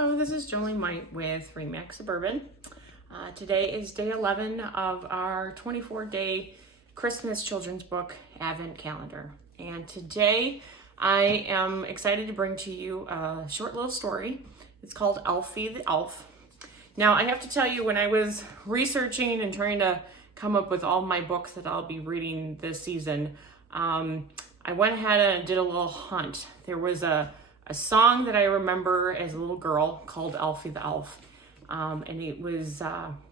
Hello, this is Julie Might with Remax Suburban. Today is day 11 of our 24-day Christmas children's book Advent calendar. And today I am excited to bring to you a short little story. It's called Elfie the Elf. Now, I have to tell you, when I was researching and trying to come up with all my books that I'll be reading this season, I went ahead and did a little hunt. There was a song that I remember as a little girl called Elfie the Elf. And it was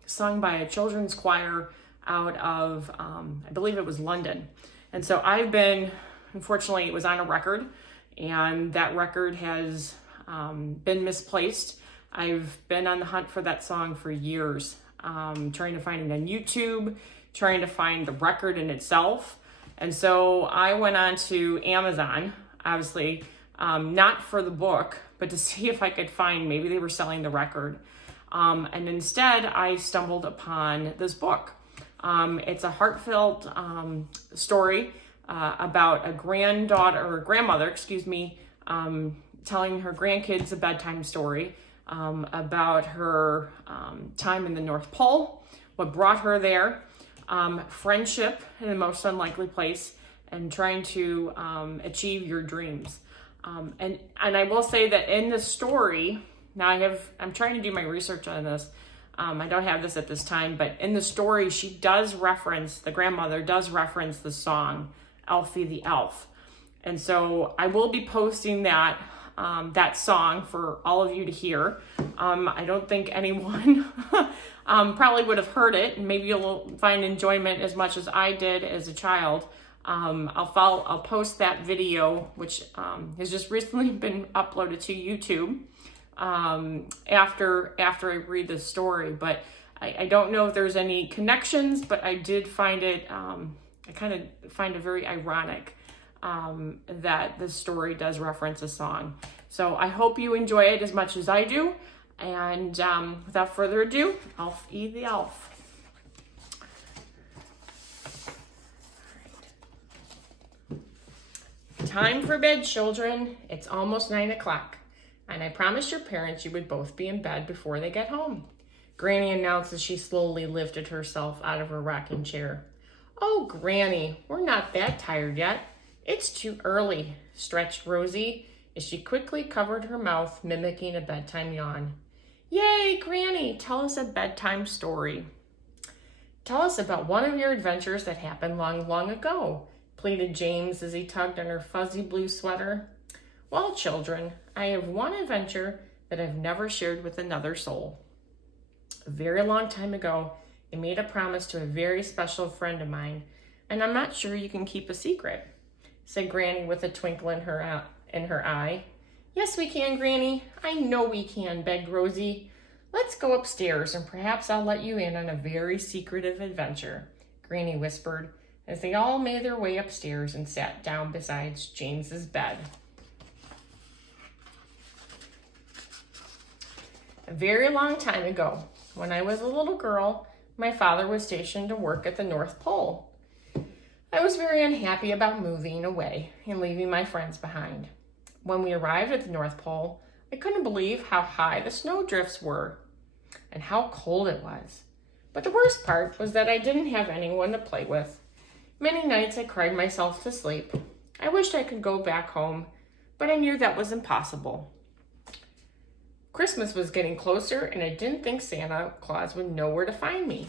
sung by a children's choir out of, I believe it was London. And so unfortunately, it was on a record, and that record has been misplaced. I've been on the hunt for that song for years, trying to find it on YouTube, trying to find the record in itself. And so I went on to Amazon, obviously, not for the book, but to see if I could find, maybe they were selling the record. And instead, I stumbled upon this book. It's a heartfelt story about a grandmother, telling her grandkids a bedtime story about her time in the North Pole, what brought her there, friendship in the most unlikely place, and trying to achieve your dreams. And I will say that in the story, now I'm trying to do my research on this. I don't have this at this time, but in the story, the grandmother does reference the song Elfie the Elf. And so I will be posting that song for all of you to hear. I don't think anyone probably would have heard it, and maybe you'll find enjoyment as much as I did as a child. I'll post that video, which has just recently been uploaded to YouTube after I read the story. But I don't know if there's any connections, but I did find it, I kind of find it very ironic that the story does reference a song. So I hope you enjoy it as much as I do. And without further ado, Elfie the Elf. Time for bed, children. It's almost 9 o'clock, and I promised your parents you would both be in bed before they get home. Granny announced as she slowly lifted herself out of her rocking chair. Oh, Granny, we're not that tired yet. It's too early, stretched Rosie as she quickly covered her mouth, mimicking a bedtime yawn. Yay, Granny, tell us a bedtime story. Tell us about one of your adventures that happened long, long ago, pleaded James as he tugged on her fuzzy blue sweater. Well, children, I have one adventure that I've never shared with another soul. A very long time ago, I made a promise to a very special friend of mine, and I'm not sure you can keep a secret, said Granny with a twinkle in her eye. Yes, we can, Granny. I know we can, begged Rosie. Let's go upstairs, and perhaps I'll let you in on a very secretive adventure, Granny whispered, as they all made their way upstairs and sat down beside James's bed. A very long time ago, when I was a little girl, my father was stationed to work at the North Pole. I was very unhappy about moving away and leaving my friends behind. When we arrived at the North Pole, I couldn't believe how high the snowdrifts were and how cold it was. But the worst part was that I didn't have anyone to play with. Many nights I cried myself to sleep. I wished I could go back home, but I knew that was impossible. Christmas was getting closer, and I didn't think Santa Claus would know where to find me.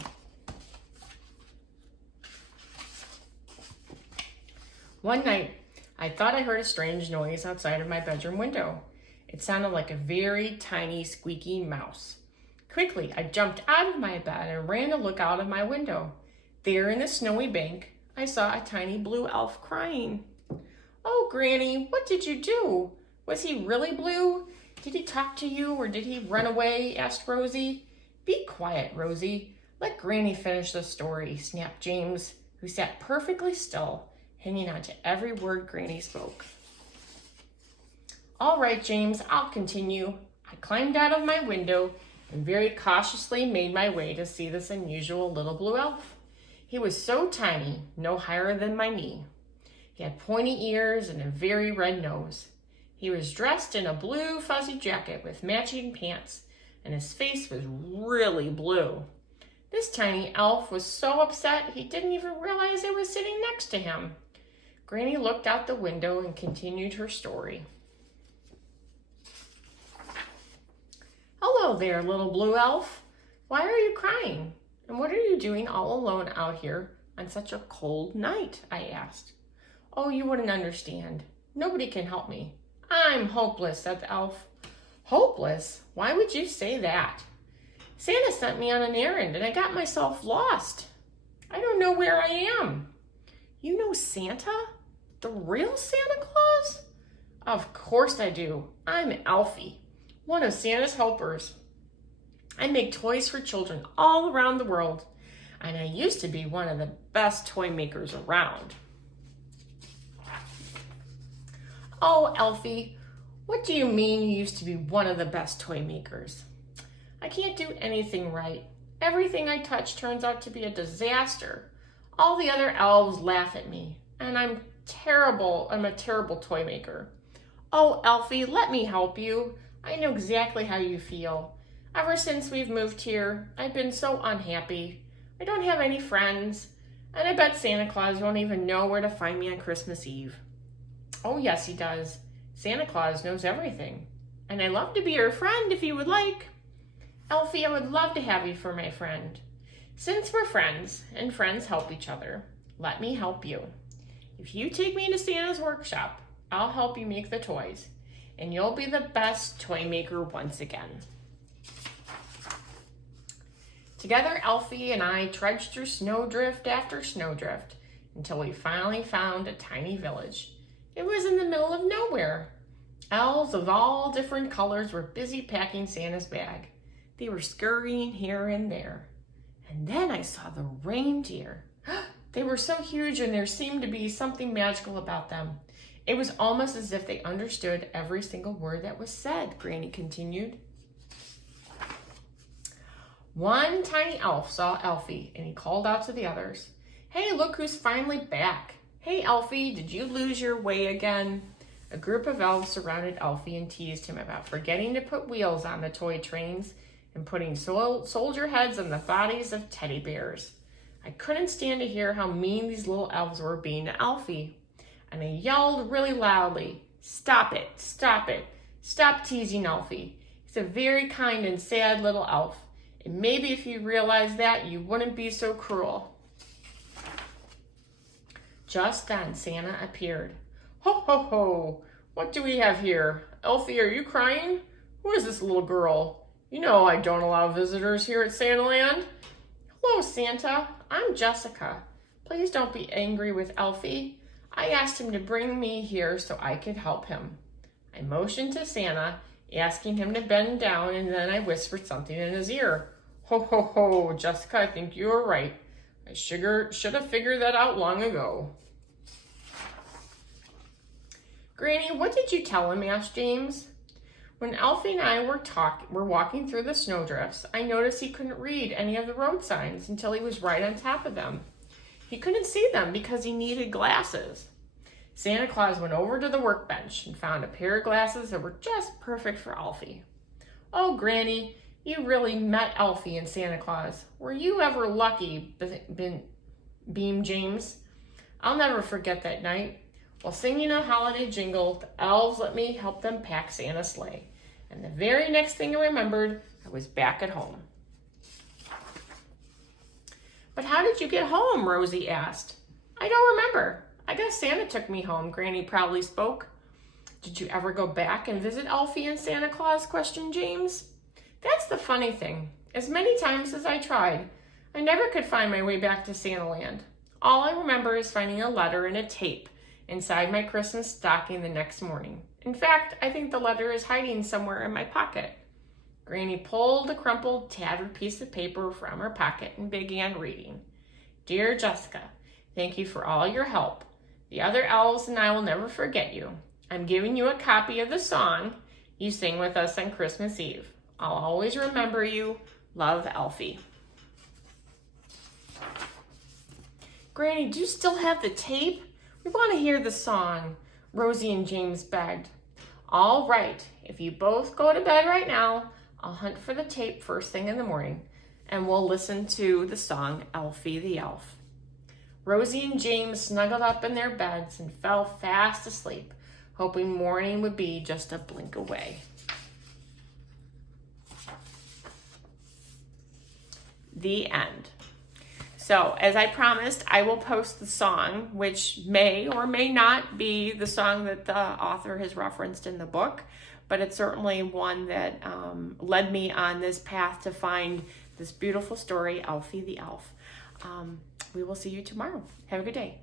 One night, I thought I heard a strange noise outside of my bedroom window. It sounded like a very tiny, squeaky mouse. Quickly, I jumped out of my bed and ran to look out of my window. There in the snowy bank, I saw a tiny blue elf crying. Oh, Granny, what did you do? Was he really blue? Did he talk to you, or did he run away? Asked Rosie. Be quiet, Rosie. Let Granny finish the story, snapped James, who sat perfectly still, hanging on to every word Granny spoke. All right, James, I'll continue. I climbed out of my window and very cautiously made my way to see this unusual little blue elf. He was so tiny, no higher than my knee. He had pointy ears and a very red nose. He was dressed in a blue fuzzy jacket with matching pants, and his face was really blue. This tiny elf was so upset he didn't even realize I was sitting next to him. Granny looked out the window and continued her story. "Hello there, little blue elf. Why are you crying? And what are you doing all alone out here on such a cold night?" I asked. "Oh, you wouldn't understand. Nobody can help me. I'm hopeless," said the elf. "Hopeless? Why would you say that? Santa sent me on an errand and I got myself lost. I don't know where I am." "You know Santa? The real Santa Claus?" "Of course I do. I'm Elfie, one of Santa's helpers. I make toys for children all around the world, and I used to be one of the best toy makers around." "Oh, Elfie, what do you mean you used to be one of the best toy makers?" "I can't do anything right. Everything I touch turns out to be a disaster. All the other elves laugh at me, and I'm a terrible toy maker." "Oh, Elfie, let me help you. I know exactly how you feel. Ever since we've moved here, I've been so unhappy. I don't have any friends, and I bet Santa Claus won't even know where to find me on Christmas Eve." "Oh, yes, he does. Santa Claus knows everything, and I'd love to be your friend if you would like." "Elfie, I would love to have you for my friend. Since we're friends, and friends help each other, let me help you. If you take me to Santa's workshop, I'll help you make the toys, and you'll be the best toy maker once again." Together, Elfie and I trudged through snowdrift after snowdrift until we finally found a tiny village. It was in the middle of nowhere. Elves of all different colors were busy packing Santa's bag. They were scurrying here and there. And then I saw the reindeer. They were so huge, and there seemed to be something magical about them. It was almost as if they understood every single word that was said, Granny continued. One tiny elf saw Elfie, and he called out to the others, "Hey, look who's finally back. Hey, Elfie, did you lose your way again?" A group of elves surrounded Elfie and teased him about forgetting to put wheels on the toy trains and putting soldier heads on the bodies of teddy bears. I couldn't stand to hear how mean these little elves were being to Elfie, and I yelled really loudly, "Stop it, stop it, stop teasing Elfie. He's a very kind and sad little elf, and maybe if you realized that, you wouldn't be so cruel." Just then, Santa appeared. "Ho, ho, ho, what do we have here? Elfie, are you crying? Who is this little girl? You know I don't allow visitors here at Santaland." "Hello, Santa. I'm Jessica. Please don't be angry with Elfie. I asked him to bring me here so I could help him." I motioned to Santa, asking him to bend down, and then I whispered something in his ear. "Ho, ho, ho, Jessica, I think you are right. I should have figured that out long ago." "Granny, what did you tell him?" asked James. "When Elfie and I were walking through the snowdrifts, I noticed he couldn't read any of the road signs until he was right on top of them. He couldn't see them because he needed glasses. Santa Claus went over to the workbench and found a pair of glasses that were just perfect for Elfie." "Oh, Granny, you really met Elfie and Santa Claus. Were you ever lucky?" beamed James. "I'll never forget that night. While singing a holiday jingle, the elves let me help them pack Santa's sleigh. And the very next thing I remembered, I was back at home." "But how did you get home?" Rosie asked. "I don't remember. I guess Santa took me home," Granny proudly spoke. "Did you ever go back and visit Elfie and Santa Claus?" questioned James. "That's the funny thing. As many times as I tried, I never could find my way back to Santaland. All I remember is finding a letter and a tape inside my Christmas stocking the next morning. In fact, I think the letter is hiding somewhere in my pocket." Granny pulled a crumpled, tattered piece of paper from her pocket and began reading. "Dear Jessica, thank you for all your help. The other elves and I will never forget you. I'm giving you a copy of the song you sing with us on Christmas Eve. I'll always remember you. Love, Elfie." "Granny, do you still have the tape? We want to hear the song," Rosie and James begged. All right, if you both go to bed right now, I'll hunt for the tape first thing in the morning, and we'll listen to the song Elfie the Elf. Rosie and James snuggled up in their beds and fell fast asleep, hoping morning would be just a blink away. The end. So, as I promised, I will post the song, which may or may not be the song that the author has referenced in the book, but it's certainly one that led me on this path to find this beautiful story, Elfie the Elf. We will see you tomorrow. Have a good day.